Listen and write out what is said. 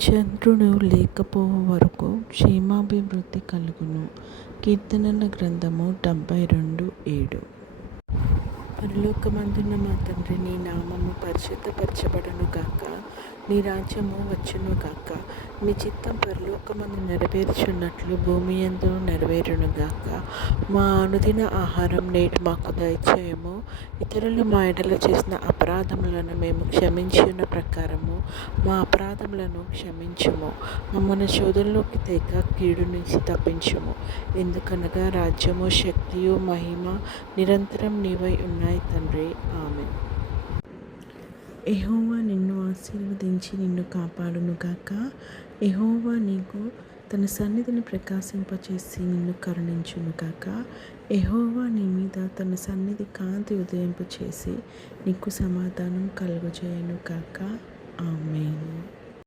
చంద్రుడు లేకపోవు వరకు క్షేమాభివృద్ధి కలుగును. కీర్తనల గ్రంథము 72:7. పరలోకమందున్న మా తండ్రి, నీ నామము పరిశుద్ధపరచబడును గాక. నీ రాజ్యము వచ్చును గాక. నీ చిత్తం పరలోకమందు నెరవేర్చున్నట్లు భూమి యందు నెరవేరును గాక. మా అనుదిన ఆహారం నేడు మాకు దయచేయము. ఇతరులు మా ఎడల చేసిన అపరాధములను మేము క్షమించిన ప్రకారము మా అపరాధములను క్షమించుము. మమ్మల్ని శోధనలోకి తేక కీడు నుంచి తప్పించుము. ఎందుకనగా రాజ్యము, శక్తియు, మహిమ నిరంతరం నీవై ఉన్నాయి తండ్రి. ఆమేన్. యెహోవా నిన్ను ఆశీర్వదించి నిన్ను కాపాడునుగాక. యెహోవా నీకు తన సన్నిధిని ప్రకాశింపచేసి నిన్ను కరుణించునుగాక. యెహోవా నీ మీద తన సన్నిధి కాంతి ఉదయింపచేసి నీకు సమాధానం కలుగజేయునుగాక. ఆమేన్.